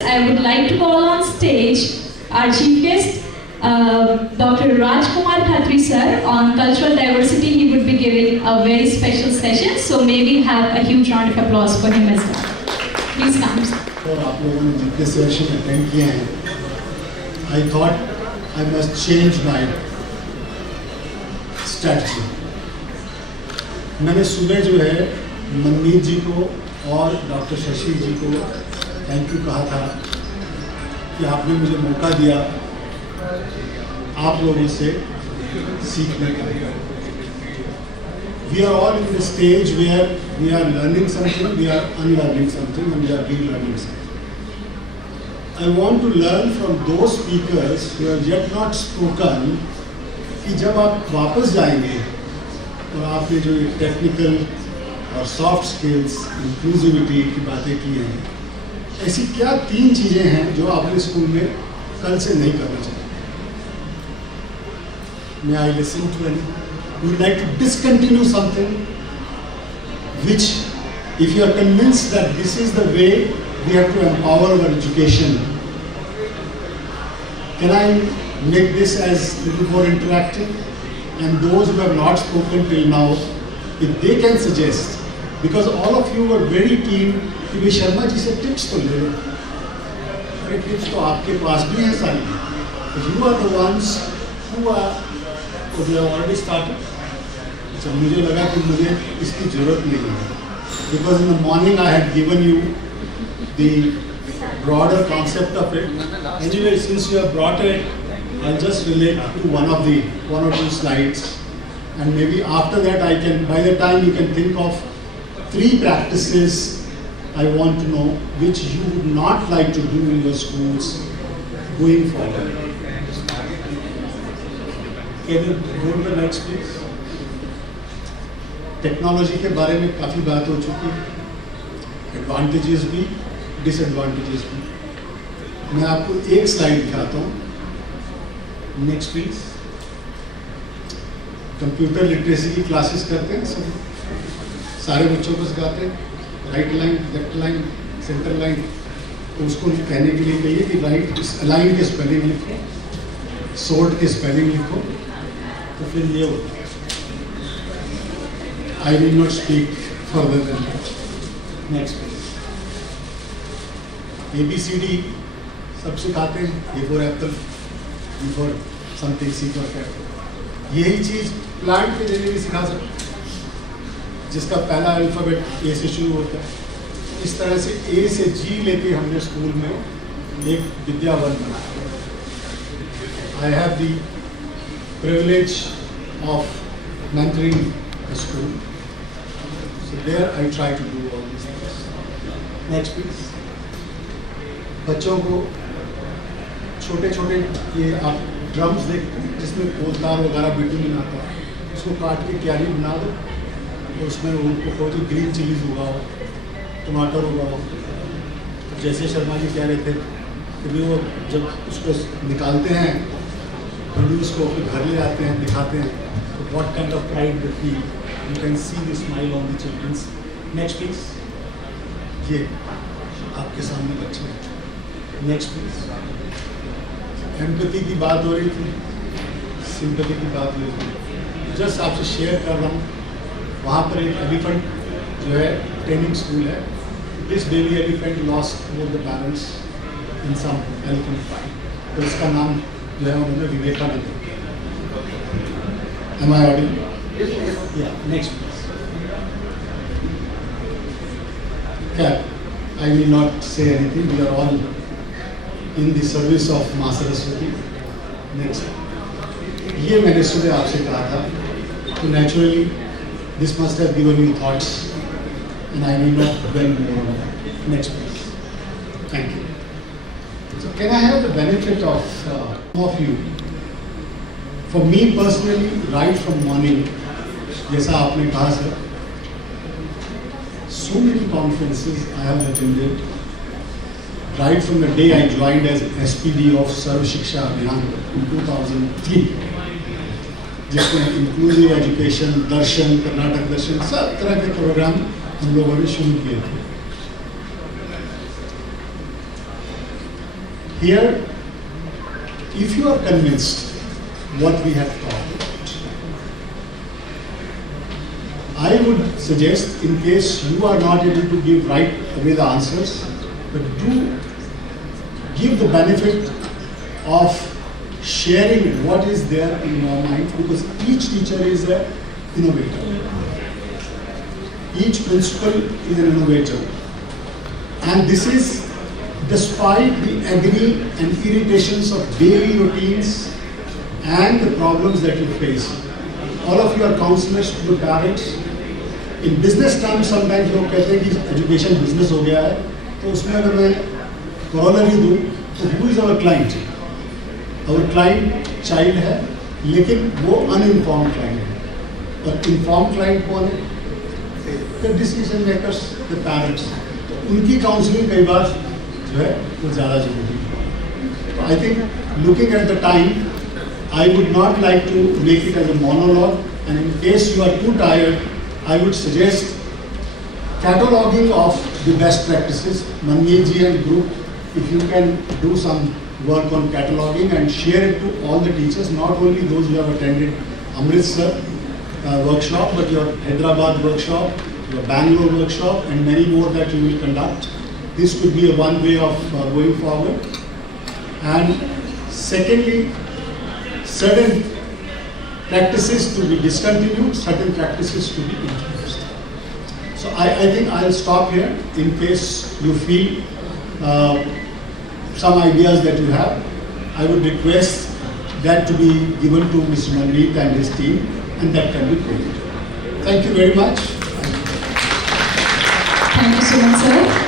I would like to call on stage our chief guest, Dr. Rajkumar Khatri sir. On cultural diversity, he would be giving a very special session. So may we have a huge round of applause for him as well. Please come. और आप लोगों ने जितने session attend किए हैं, I thought I must change my strategy. मैंने सुबह जो है मनमीत जी को और डॉक्टर शशि जी को थैंक यू कहा था कि आपने मुझे मौका दिया आप लोगों से सीखने का. We are all in the stage where we are learning something, we are unlearning something, and we are relearning something. I want to learn from those speakers who have yet not spoken कि जब आप वापस जाएंगे और आपने जो technical और soft skills, inclusivity की बातें की हैं, ऐसी क्या 3 चीज़ें हैं जो आपने स्कूल में कल से नहीं करना चाहिए. May I listen to any? You would like to discontinue something which, if you are convinced that this is the way we have to empower our education, can I make this as a little more interactive? And those who have not spoken till now, if they can suggest, because all of you were very keen कि भाई शर्मा जी से tips तो ले लो. अरे tips तो आपके पास भी हैं सारी. You are the ones who are they have already started. अच्छा, मुझे लगा कि मुझे इसकी जरूरत नहीं है, because in the morning I had given you the broader concept of it. Anyway, since you have brought it, I'll just relate to one or two slides, and maybe after that I can, by the time you can think of 3 practices I want to know which you would not like to do in your schools going forward. Can you go to the next please? Technology के बारे में काफ़ी बात हो चुकी है, advantages भी, disadvantages भी. मैं आपको एक स्लाइड दिखाता हूँ. Next please. कंप्यूटर लिटरेसी की क्लासेस करते हैं सब, सारे बच्चों को सिखाते हैं. Right line, left line, centre line. तो उसको कहने के लिए कहिए कि राइट लाइन के स्पेलिंग लिखो, सोर्ट के स्पेलिंग लिखो, तो फिर ये होता है. I will not speak further than that. Next please. ABCD सब सिखाते हैं. A for apple, B for something, C for cat. यही चीज़ प्लांट के लिए भी सिखा सकते हैं, जिसका पहला अल्फाबेट A से शुरू होता है. इस तरह से A से G लेके हमने स्कूल में एक विद्यावन बनाया. I have the privilege of mentoring the school. So there I try to do all these things. Next please. बच्चों को छोटे छोटे ये आप ड्रम्स देखते हैं जिसमें कोलतार वगैरह बिटूमिन आता है, उसको काट के क्यारी बना दो, तो उसमें उनको कोई ग्रीन चिलीज उगाओ, टमाटर उगाओ. जैसे शर्मा जी कह रहे थे कि भी वो जब उसको निकालते हैं तो भी उसको अपने घर ले आते हैं, दिखाते हैं, तो what kind of pride they feel. You can see the smile on the children's. Next please. ये आपके सामने बच्चे हैं. Next please. एम्पैथी की बात हो रही थी, सिंपैथी की बात हो रही थी. जस्ट आपसे शेयर कर रहा हूँ. वहाँ पर एक एलिफेंट जो है ट्रेनिंग स्कूल है. This baby elephant lost both the parents in some elephant fight. तो इसका नाम जो है उन्होंने Vivekananda. Am I audible? Yeah. Next please. Yeah. I will not say anything. We are all in the service of Maa Saraswati. Next. ये मैंने सुबह आपसे कहा था. तो naturally this must have given you thoughts, and I will not dwell more on that. Next please. Thank you. So can I have the benefit of you? For me personally, right from morning, जैसा आपने कहा sir, so many conferences I have attended. Right from the day I joined as SPD of Sarv Shiksha Abhiyan in 2003, जिसमें inclusive education, दर्शन, कर्नाटक दर्शन, सब तरह के programme हम लोगों ने शुरू किए थे. Here, if you are convinced what we have taught, I would suggest, in case you are not able to give right away the answers, but do give the benefit of sharing what is there in your mind, because each teacher is an innovator. Each principal is an innovator. And this is despite the agony and irritations of daily routines and the problems that you face. All of you are counselors to the parents. In business terms, sometimes लोग कहते हैं कि education business हो गया है, तो उसमें अगर मैं corollary दूँ, तो who is our client? Our client child है, लेकिन वो uninformed client है. और informed client कौन है? The decision makers, the parents. तो उनकी counseling कई बार जो है वो ज़्यादा जरूरी है. So I think looking at the time, I would not like to make it as a monologue, and in case you are too tired, I would suggest cataloging of the best practices. Manmeet ji and group, if you can do some work on cataloging and share it to all the teachers, not only those who have attended Amritsar workshop, but your Hyderabad workshop, your Bangalore workshop, and many more that you will conduct. This could be a one way of going forward. And secondly, certain practices to be discontinued, certain practices to be introduced. So I think I'll stop here in case you feel some ideas that you have. I would request that to be given to Mr. Manmeet and his team, and that can be created. Thank you very much. Thank you so much, sir.